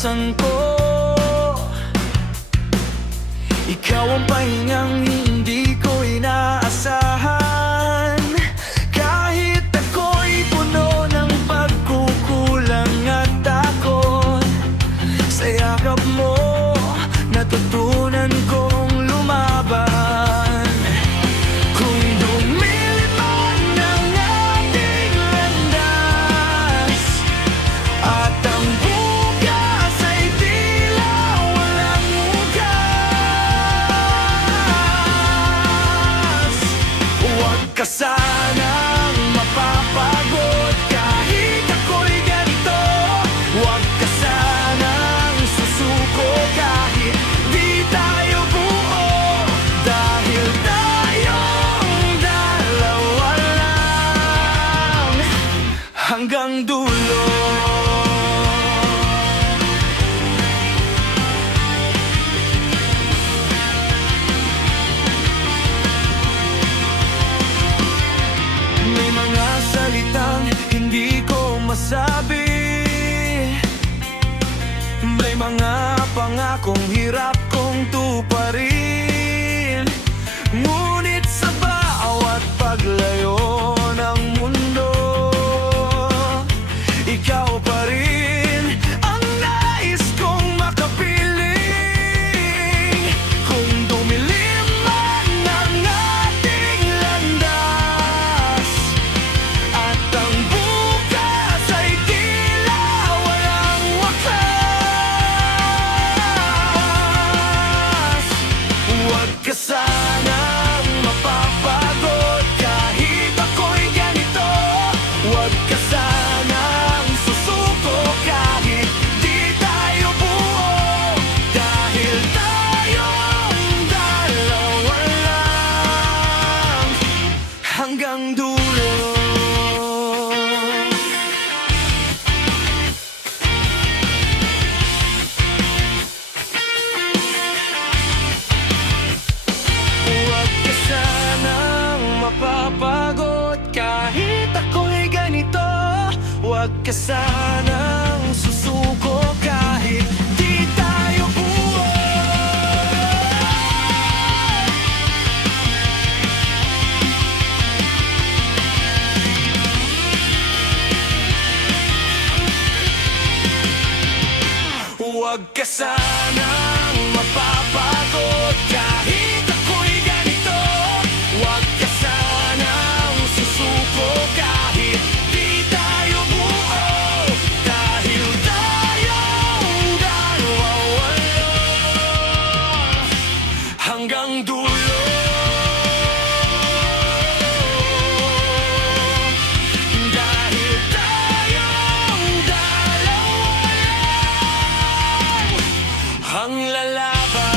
kinabukasan ko. Ikaw ang pahingang hindi ko inaasahan. Kahit ako'y puno ng pagkukulang at takot, sa yakap mo natutunan kong lumaban. Kung dumilim man ang ating landas, at ang bukas ay tila walang wakas, huwag ka sanang mapapagod kahit ako'y ganito. Huwag ka sanang susuko kahit di tayo buo, dahil tayong dalawa lang hanggang dulo. May mga salitang hindi ko masabi, may mga pangakong hirap kong tuparin. Ngunit sa bawat paglayo ng mundo, ikaw pa rin ang nais kong makapiling. Kung dumilim man ang ating landas, at ang bukas ay tila walang wakas, huwag ka sanang mapapagod kahit ako'y ganito. Huwag ka sanang susuko kahit di tayo buo, dahil tayong dalawa lang hanggang dulo. Huwag ka sanang mapapagod kahit ako'y ganito. Huwag ka sanang susuko kahit di tayo buo. Huwag ka sanang mapapagod kahit ako'y ganito. Huwag ka sanang susuko kahit di tayo buo, dahil tayong dalawa lang hanggang dulo. Dahil tayong dalawa lang ang lalaban.